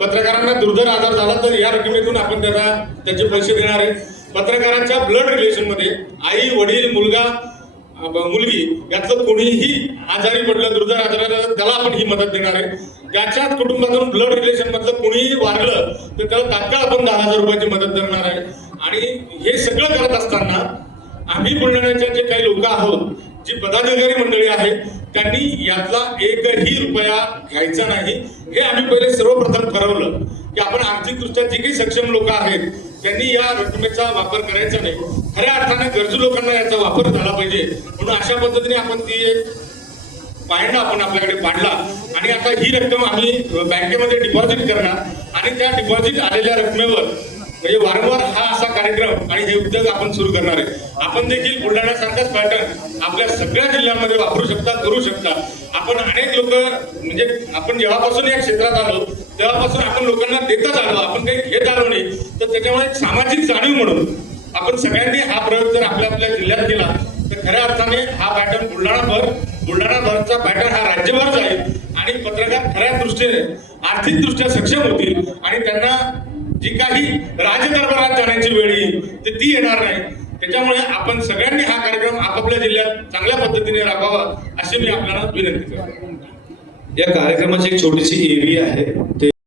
पत्रकारांना दुर्धर आजार झाला तर या रकमेतून आपण त्यांना त्याचे पैसे देणार आहे. पत्रकारांच्या ब्लड रिलेशनमध्ये आई वडील मुलगा मुलगी यातलं कोणीही आजारी पडलं दुर्धर आजाराला त्याला आपण ही मदत देणार आहे. त्याच्याच कुटुंबातून ब्लड रिलेशन मधलं कोणीही वारलं तर त्याला तात्काळ आपण दहा हजार रुपयाची मदत देणार आहे. आणि हे सगळं करत असताना आम्ही बुलढाण्याच्या जे काही लोक आहोत जी पदाधिकारी मंडळी आहेत त्यांनी यातला एकही रुपया घ्यायचा नाही. हे आम्ही पहिले सर्वप्रथम ठरवलं की आपण आर्थिकदृष्ट्या जे काही सक्षम लोक आहेत त्यांनी या रकमेचा वापर करायचा नाही. खऱ्या अर्थाने गरजू लोकांना याचा वापर झाला पाहिजे. म्हणून अशा पद्धतीने आपण ती एक पाळणा आपण आपल्याकडे पाडला. आणि आता ही रक्कम आम्ही बँकेमध्ये डिपॉझिट करणार आणि त्या डिपॉझिट आलेल्या रकमेवर म्हणजे वारंवार हा असा कार्यक्रम आणि हे उद्योग आपण सुरू करणार आहे. आपण देखील बुलढाण्यासारखाच पॅटर्न आपल्या सगळ्या जिल्ह्यांमध्ये वापरू शकता करू शकता. आपण अनेक लोक म्हणजे आपण जेव्हापासून या क्षेत्रात आलो तेव्हापासून आपण लोकांना देतच आलो. आपण काही घेत आलो नाही. तर त्याच्यामुळे एक सामाजिक जाणीव म्हणून आपण सगळ्यांनी हा प्रयोग जर आपल्या आपल्या जिल्ह्यात केला तर खऱ्या अर्थाने हा पॅटर्न बुलढाणाभर बुलढाणाभरचा पॅटर्न हा राज्यभर जाईल आणि पत्रकार खऱ्या दृष्टीने आर्थिक दृष्ट्या सक्षम होतील आणि त्यांना जी काही राजदरबारात जाण्याची वेळ येईल तर ती येणार नाही. त्याच्यामुळे आपण सगळ्यांनी हा कार्यक्रम आपापल्या जिल्ह्यात चांगल्या पद्धतीने राबवावा अशी मी आपल्याला विनंती करतो. या कार्यक्रमाची एक छोटीशी एव्ही आहे. ते